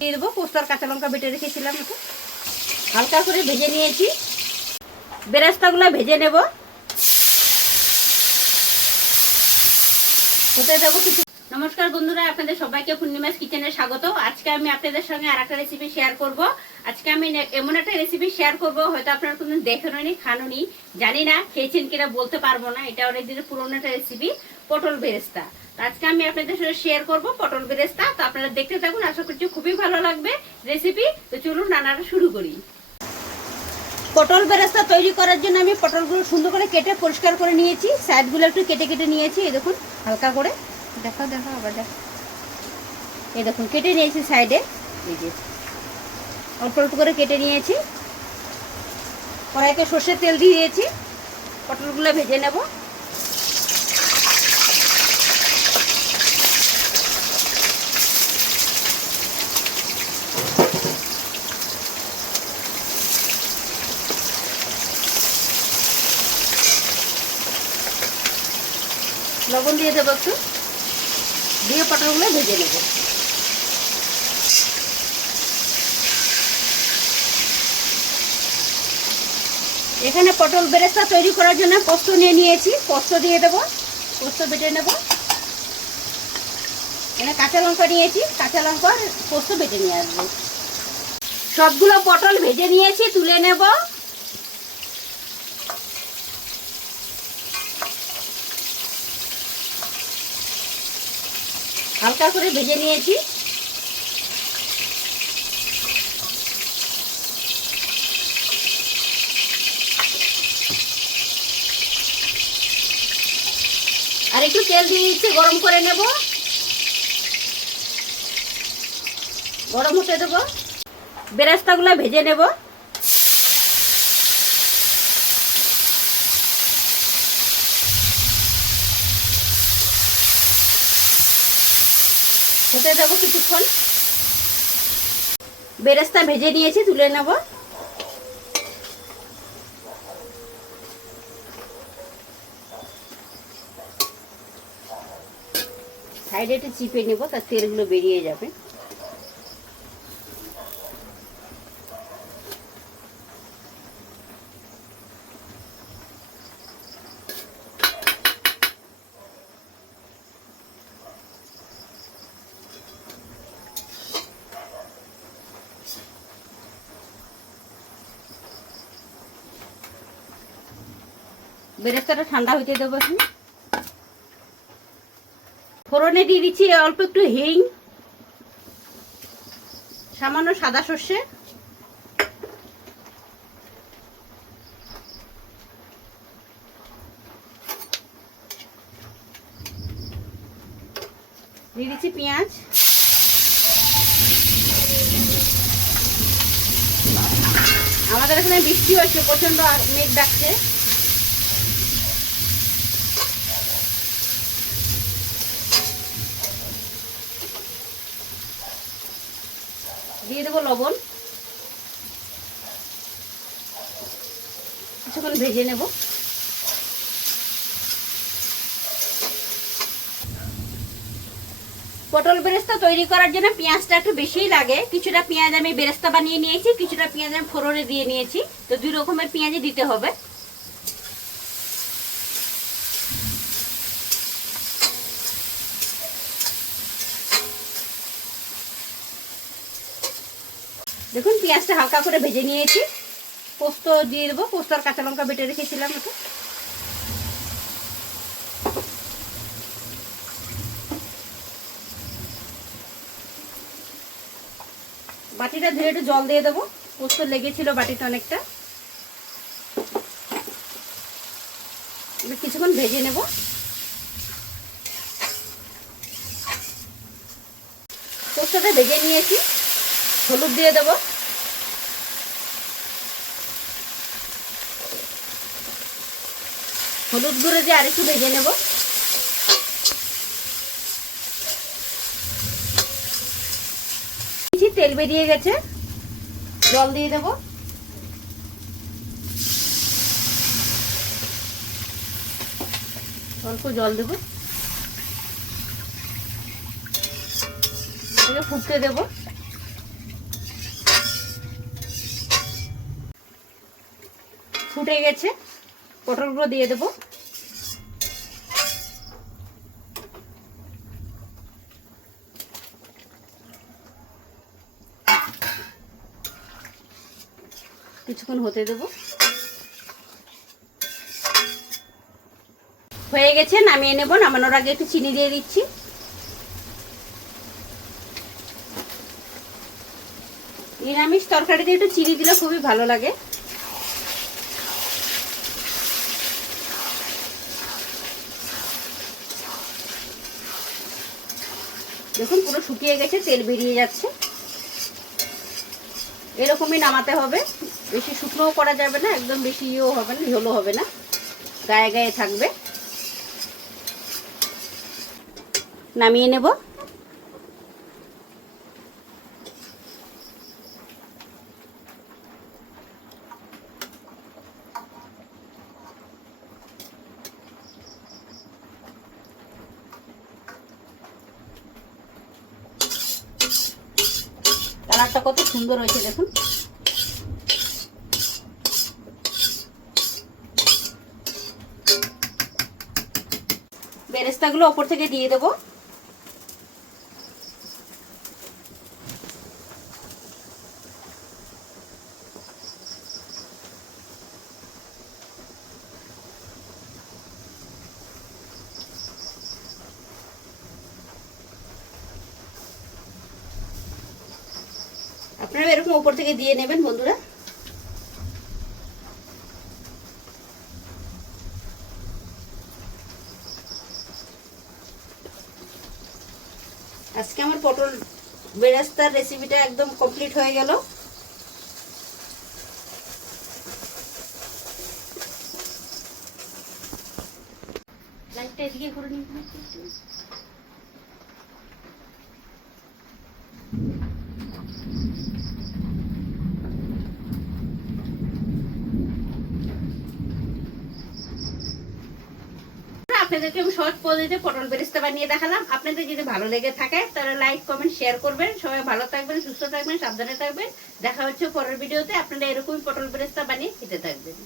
দিয়ে দেবো পোস্ত আর কাঁচা লঙ্কা বেটে রেখেছিলাম, একটু হালকা করে ভেজে নিয়েছি। বেরেস্তাগুলো ভেজে নেব, হতে দেবো কিছু। নমস্কার বন্ধুরা, আপনাদের সবাইকে পূর্ণিমাস কিচেনে স্বাগত। আজকে আমি আপনাদের সঙ্গে আর একটা রেসিপি শেয়ার করব। আজকে আমি এমন একটা রেসিপি শেয়ার করব, হয়তো আপনারা কোনোদিন দেখেননি, খাননি, জানি না, খেয়েছেন কিনা বলতে পারবো না। এটা অনেকদিনের পুরোনো একটা রেসিপি, পটল বেরেস্তা। আজকে আমি আপনাদের সঙ্গে শেয়ার করব পটল বেরেস্তা। তো আপনারা দেখতে থাকুন, আশা করছি খুবই ভালো লাগবে রেসিপি। তো চলুন রান্নাটা শুরু করি। পটল বেরেস্তা তৈরি করার জন্য আমি পটলগুলো সুন্দর করে কেটে পরিষ্কার করে নিয়েছি, সাইডগুলো একটু কেটে কেটে নিয়েছি। এই দেখুন হালকা করে, দেখো আবার দেখো, এই দেখুন কেটে নিয়েছি সাইডে, এই যে অল্প অল্প করে কেটে নিয়েছি। কড়াইতে সর্ষের তেল দিয়ে দিয়েছি, পটলগুলো ভেজে নেব। লবণ দিয়ে দেবো একটু, দিয়ে পটলগুলো ভেজে নেব। এখানে পটল বেরেস্তা তৈরি করার জন্য পোস্ত নিয়ে নিয়েছি, পোস্ত দিয়ে দেবো, পোস্ত বেটে নেব। এখানে কাঁচা লঙ্কা নিয়েছি, কাঁচা লঙ্কা পোস্ত বেটে নিয়ে আসবো। সবগুলো পটল ভেজে নিয়েছি, তুলে নেব। হালকা করে ভেজে নিয়েছি। আর একটু তেল দিয়ে দিচ্ছি, গরম করে নেব। গরম হতে দেবো, বেরেস্তাগুলো ভেজে নেব। হতে দেবো কিছুক্ষণ। বেরেস্তা ভেজে নিয়েছি, তুলে নেব। সাইডে একটু চিপে নেব, তার তেলগুলো বেরিয়ে যাবে। বেরেস্তাটা ঠান্ডা হইতে দেবো। এখন ফোড়নে দিয়ে দিচ্ছি অল্প একটু হিং, সামান্য সাদা সর্ষে, দিয়ে দিচ্ছি পেঁয়াজ। আমাদের এখানে বৃষ্টি হচ্ছে, প্রচন্ড মেঘ ডাকছে। দিয়ে দেবো লবণ, কিছুক্ষণ ভেজে নেব। পটল বেরেস্তা তৈরি করার জন্য পেঁয়াজটা একটু বেশিই লাগে। কিছুটা পেঁয়াজ আমি বেরেস্তা বানিয়ে নিয়েছি, কিছুটা পেঁয়াজ আমি ফোড়নে দিয়ে নিয়েছি। তো দুই রকমের পেঁয়াজই দিতে হবে। দেখুন পেঁয়াজটা হালকা করে ভেজে নিয়েছি। পোস্ত দিয়ে দেবো, পোস্ত আর কাঁচা লঙ্কা বেটে রেখেছিলাম। একটু বাটিটা ধুয়ে একটু জল দিয়ে দেবো, পোস্ত লেগেছিল বাটিটা অনেকটা। কিছুক্ষণ ভেজে নেব। পোস্তটা ভেজে নিয়েছি, হলুদ দিয়ে দেবো, হলুদ গুঁড়ো দিয়ে আরেকটু ভেজে নেব। তেল বেরিয়ে গেছে, জল দিয়ে দেবো। অল্প জল দেবো, ফুটতে দেবো। ফুটে গেছে, পটলগুলো দিয়ে দেবো। কিছুক্ষণ হতে দেবো। হয়ে গেছে, নামিয়ে নেব। নামানোর আগে একটু চিনি দিয়ে দিচ্ছি। নিরামিষ তরকারিতে একটু চিনি দিলে খুবই ভালো লাগে। দেখুন পুরো শুকিয়ে গেছে, তেল বেরিয়ে যাচ্ছে। এরকমই নামাতে হবে, বেশি শুকনোও করা যাবে না, একদম বেশি ইয়েও হবে না, ঝোলও হবে না, গায়ে গায়ে থাকবে। নামিয়ে নেব। কালারটা কত সুন্দর হয়েছে দেখুন। বেরেস্তাগুলো ওপর থেকে দিয়ে দেবো। আপনারা এরকম উপর থেকে দিয়ে নেবেন বন্ধুরা। আজকে আমার পটল বেরেস্তার রেসিপিটা একদম কমপ্লিট হয়ে গেল। লাইটটা এদিকে করে নিন। আপনাদেরকে আমি সহজ পদ্ধতিতে পটল বেরেস্তা বানিয়ে দেখালাম। আপনাদের যদি ভালো লেগে থাকে তাহলে লাইক কমেন্ট শেয়ার করবেন। সবাই ভালো থাকবেন, সুস্থ থাকবেন, সাবধানে থাকবেন। দেখা হচ্ছে পরের ভিডিওতে। আপনারা এরকমই পটল বেরেস্তা বানিয়ে খেতে থাকবেন।